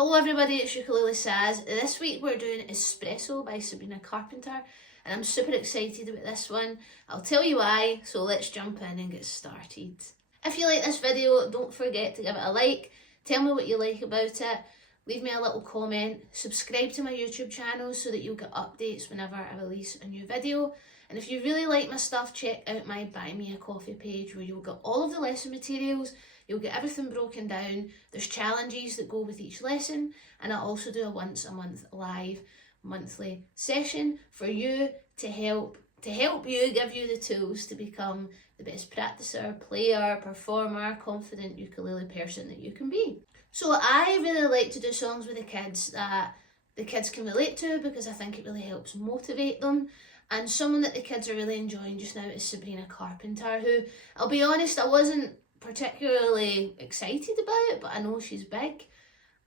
Hello everybody, it's Ukulele Saz. This week we're doing Espresso by Sabrina Carpenter and I'm super excited about this one. I'll tell you why, so let's jump in and get started. If you like this video, don't forget to give it a like, tell me what you like about it, leave me a little comment, subscribe to my YouTube channel so that you'll get updates whenever I release a new video. And if you really like my stuff, check out my Buy Me a Coffee page where you'll get all of the lesson materials. You'll get everything broken down. There's challenges that go with each lesson, and I also do a once a month live monthly session for you to help you, give you the tools to become the best practicer, player, performer, confident ukulele person that you can be. So I really like to do songs with the kids that the kids can relate to because I think it really helps motivate them. And someone that the kids are really enjoying just now is Sabrina Carpenter, who, I'll be honest, I wasn't particularly excited about, but I know she's big.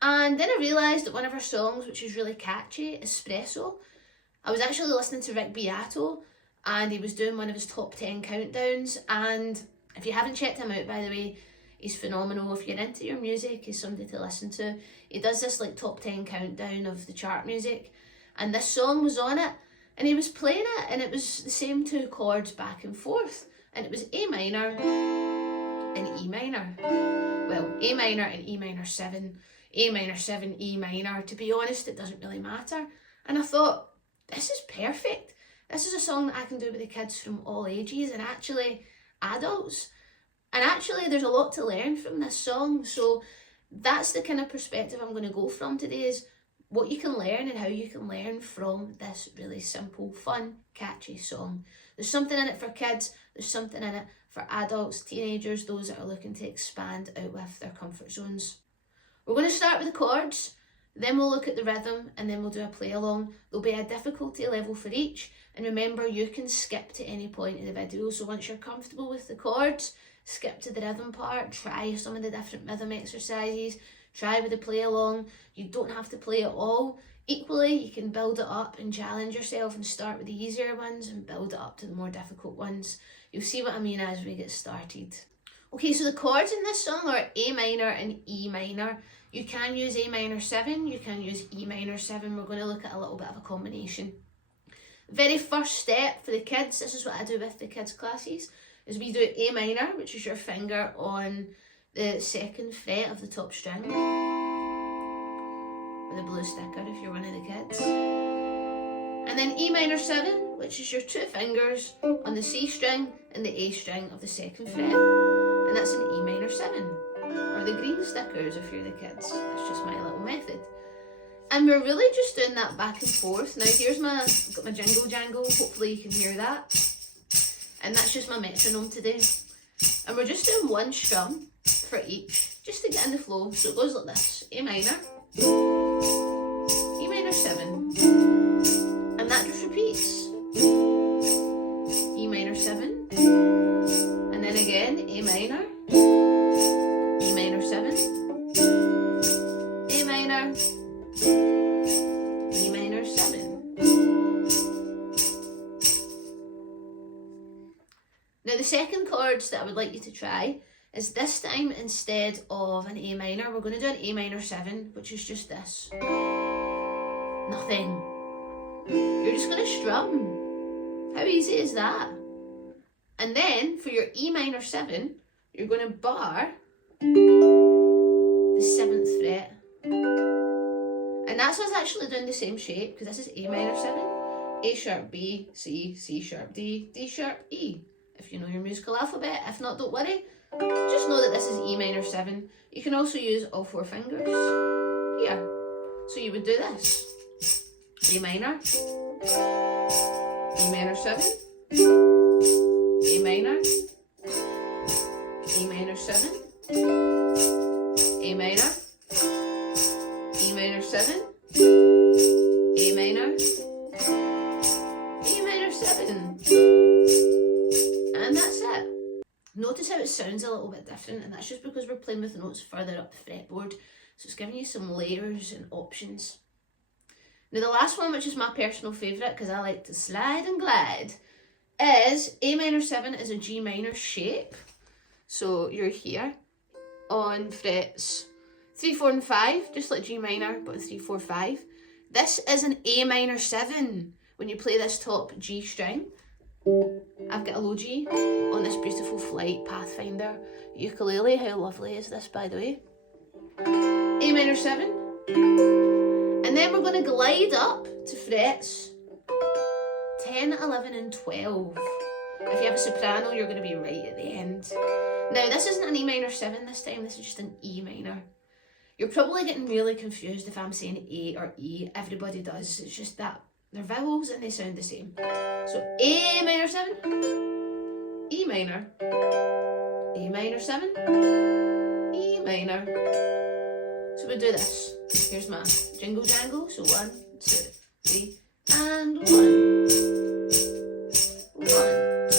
And then I realised that one of her songs, which is really catchy, Espresso, I was actually listening to Rick Beato and he was doing one of his top 10 countdowns, and if you haven't checked him out, by the way, he's phenomenal. If you're into your music, he's somebody to listen to. He does this like top 10 countdown of the chart music, and this song was on it and he was playing it and it was the same two chords back and forth, and it was A minor and E minor. Well, A minor and E minor 7, A minor 7, E minor. To be honest, it doesn't really matter. And I thought, this is perfect. This is a song that I can do with the kids from all ages and actually adults. And actually there's a lot to learn from this song. So that's the kind of perspective I'm going to go from today, is what you can learn and how you can learn from this really simple, fun, catchy song. There's something in it for kids, there's something in it for adults, teenagers, those that are looking to expand out with their comfort zones. We're going to start with the chords, then we'll look at the rhythm, and then we'll do a play along. There'll be a difficulty level for each, and remember, you can skip to any point in the video, so once you're comfortable with the chords, skip to the rhythm part, try some of the different rhythm exercises, try with the play along. You don't have to play it all. Equally, you can build it up and challenge yourself and start with the easier ones and build it up to the more difficult ones. You'll see what I mean as we get started. Okay, so the chords in this song are A minor and E minor. You can use A minor 7, you can use E minor 7. We're going to look at a little bit of a combination. Very first step for the kids, this is what I do with the kids classes, is we do A minor, which is your finger on the 2nd fret of the top string, with a blue sticker if you're one of the kids. And then E minor 7, which is your 2 fingers on the C string and the A string of the 2nd fret. And that's an E minor 7. Or the green stickers if you're the kids. That's just my little method. And we're really just doing that back and forth. Now here's I've got my jingle jangle, hopefully you can hear that. And that's just my metronome today. And we're just doing one strum for each, just to get in the flow. So it goes like this: A minor, E minor 7, and that just repeats. E minor 7, and then again A minor, E minor 7, A minor, E minor 7. Now the second chords that I would like you to try is this time, instead of an A minor, we're going to do an A minor 7, which is just this. Nothing. You're just going to strum. How easy is that? And then for your E minor 7, you're going to bar the 7th fret. And that's us actually doing the same shape, because this is A minor 7, A sharp B, C, C sharp D, D sharp E. If you know your musical alphabet. If not, don't worry. Just know that this is E minor 7. You can also use all 4 fingers here. So you would do this: A minor, E minor 7, A minor, E minor 7, A minor, E minor 7, A minor, E minor 7. And that's it. Notice how it sounds a little bit different, and that's just because we're playing with the notes further up the fretboard, so it's giving you some layers and options. Now the last one, which is my personal favourite because I like to slide and glide, is A minor 7 is a G minor shape. So you're here on frets 3, 4 and 5, just like G minor, but 3, 4, 5. This is an A minor 7 when you play this top G string. I've got a low G on this beautiful Flight Pathfinder ukulele. How lovely is this, by the way? A minor 7. And then we're going to glide up to frets 10, 11 and 12. If you have a soprano, you're going to be right at the end. Now, this isn't an E minor 7 this time, this is just an E minor. You're probably getting really confused if I'm saying A or E. Everybody does. It's just that they're vowels and they sound the same. So A minor 7, E minor, A minor 7, E minor. So we do this. Here's my jingle jangle. So 1, 2, 3, and 1. 1, 2,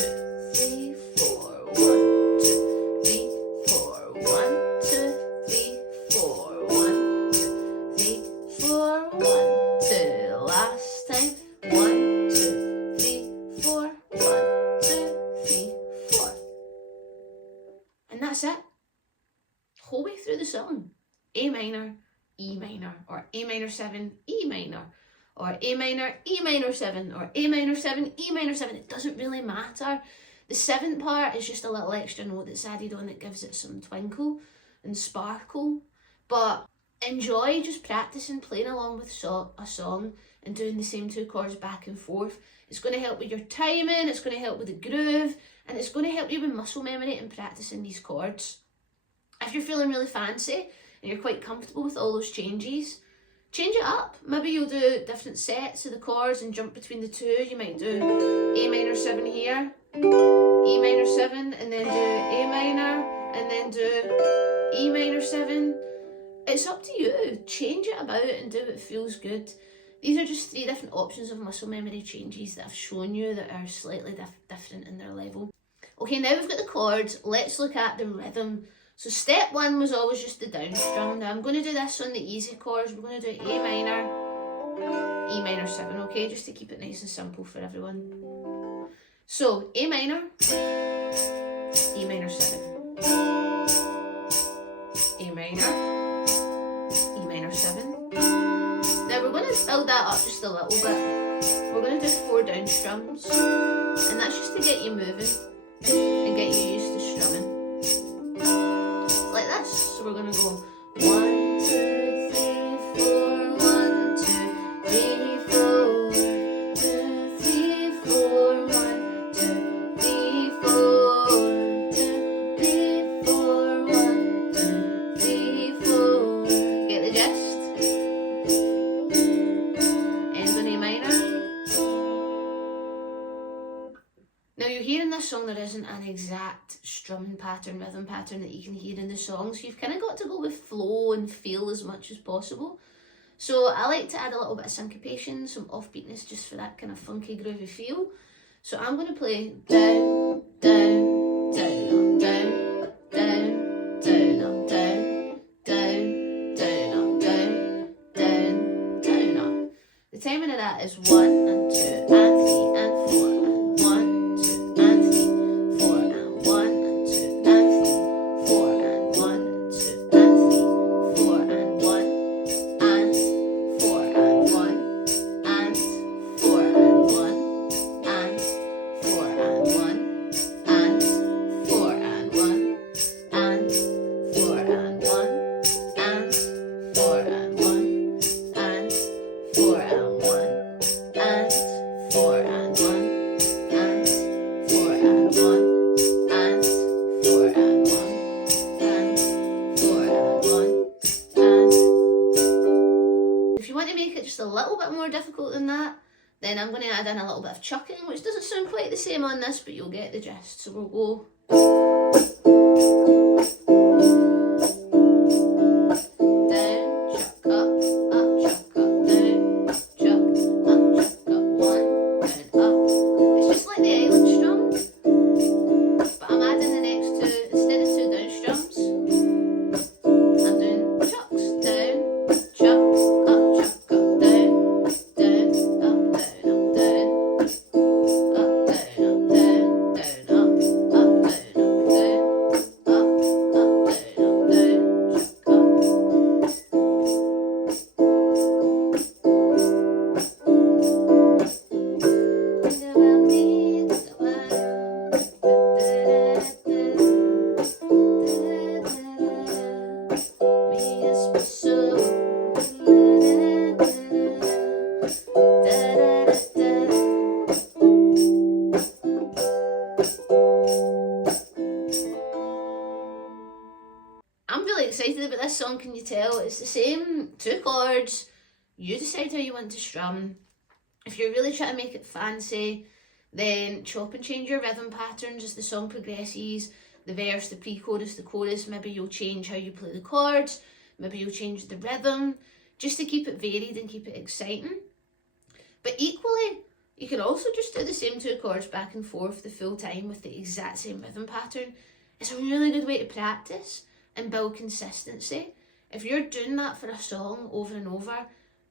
3, 4. 1, 2, 3, 4. 1, 2, 3, 4. 1, 2, 3, 4. 1, 2. Last time. 1, 2, 3, 4. 1, 2, 3, 4. And that's it. Whole way through the song. A minor, E minor, or A minor 7, E minor, or A minor, E minor 7, or A minor 7, E minor 7. It doesn't really matter. The 7th part is just a little extra note that's added on that gives it some twinkle and sparkle. But enjoy just practicing playing along with a song and doing the same 2 chords back and forth. It's going to help with your timing, it's going to help with the groove, and it's going to help you with muscle memory and practicing these chords. If you're feeling really fancy and you're quite comfortable with all those changes, change it up. Maybe you'll do different sets of the chords and jump between the 2. You might do A minor 7 here, E minor 7, and then do A minor, and then do E minor 7. It's up to you. Change it about and do what feels good. These are just 3 different options of muscle memory changes that I've shown you that are slightly different in their level. Okay, now we've got the chords. Let's look at the rhythm. So step 1 was always just the down strum. Now I'm going to do this on the easy chords. We're going to do A minor, E minor 7, okay? Just to keep it nice and simple for everyone. So A minor, E minor 7. A minor, E minor 7. Now we're going to build that up just a little bit. We're going to do 4 down strums. And that's just to get you moving and get you used to strumming. Like this. So we're going to go 1, 2, 3, 4, 1, 2, 3, 4, 2, 3, 4, 1, 2, 3, 4, 2, 3, 4, 1, 2, 3, 4. Get the gist? Ends on A minor. Now you're hearing this song, there isn't an exact strumming pattern, rhythm pattern that you can hear in the song, so you've kind of got to go with flow and feel as much as possible. So I like to add a little bit of syncopation, some offbeatness just for that kind of funky groovy feel. So I'm going to play down, down, down, up, down, down, down, up, down, down, down, up, down, down, down, up. The timing of that is 1 and 2 and 3 and 4 and 1. 2 and 3, 4 and 1 and 2 and 3, 4 and 1 and 2 and 3, 4 and 1 and 4 and 1 and 4 and 1 and 4 and 1 and 4 and 1 and 4 and 1 and 4 and 1 and 4 and 1 and 4 and 1. Just a little bit more difficult than that, then I'm going to add in a little bit of chucking, which doesn't sound quite the same on this, but you'll get the gist. So we'll go down, chuck, up, chuck, up, down, up, chuck, up, 1, down, up. It's just like the island strum, but I'm adding the next 2, instead of 2 down strums, I'm doing chucks, down, chuck, up, chuck, up, down, down, up, down, up, down, up, down, up, down, down, up, down, up, down, up, song, can you tell? It's the same 2 chords. You decide how you want to strum. If you're really trying to make it fancy, then chop and change your rhythm patterns as the song progresses. The verse, the pre-chorus, the chorus. Maybe you'll change how you play the chords. Maybe you'll change the rhythm, just to keep it varied and keep it exciting. But equally, you can also just do the same 2 chords back and forth the full time with the exact same rhythm pattern. It's a really good way to practice and build consistency. If you're doing that for a song over and over,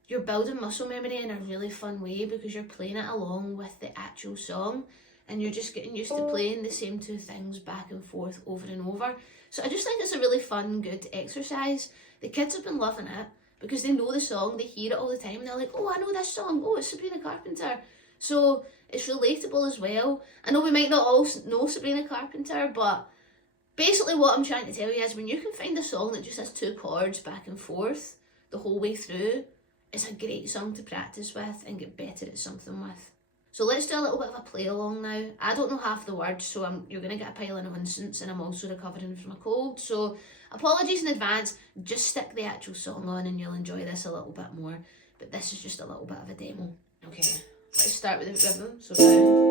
you're building muscle memory in a really fun way because you're playing it along with the actual song and you're just getting used to playing the same 2 things back and forth over and over. So I just think it's a really fun, good exercise. The kids have been loving it because they know the song, they hear it all the time, and they're like, oh, I know this song, oh, it's Sabrina Carpenter. So it's relatable as well. I know we might not all know Sabrina Carpenter, but basically what I'm trying to tell you is when you can find a song that just has 2 chords back and forth the whole way through, it's a great song to practice with and get better at something with. So let's do a little bit of a play along now. I don't know half the words, so you're going to get a pile of nonsense, and I'm also recovering from a cold. So apologies in advance, just stick the actual song on and you'll enjoy this a little bit more. But this is just a little bit of a demo. Okay, let's start with the rhythm. So now.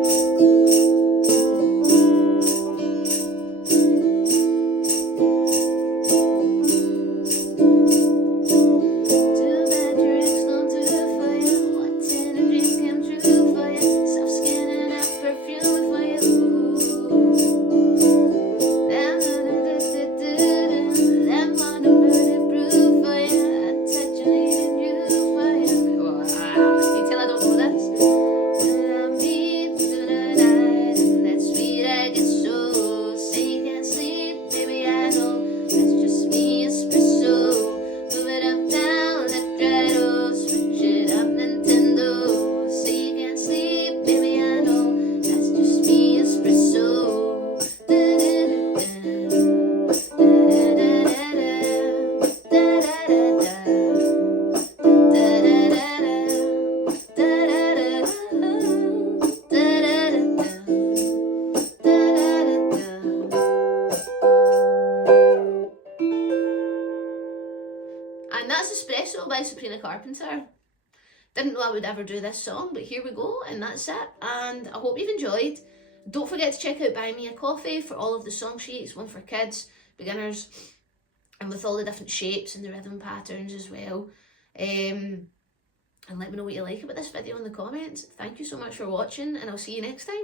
And that's Espresso by Sabrina Carpenter. Didn't know I would ever do this song, but here we go, and that's it. And I hope you've enjoyed. Don't forget to check out BuyMeCoffee for all of the song sheets, one for kids, beginners, and with all the different shapes and the rhythm patterns as well. And let me know what you like about this video in the comments. Thank you so much for watching, and I'll see you next time.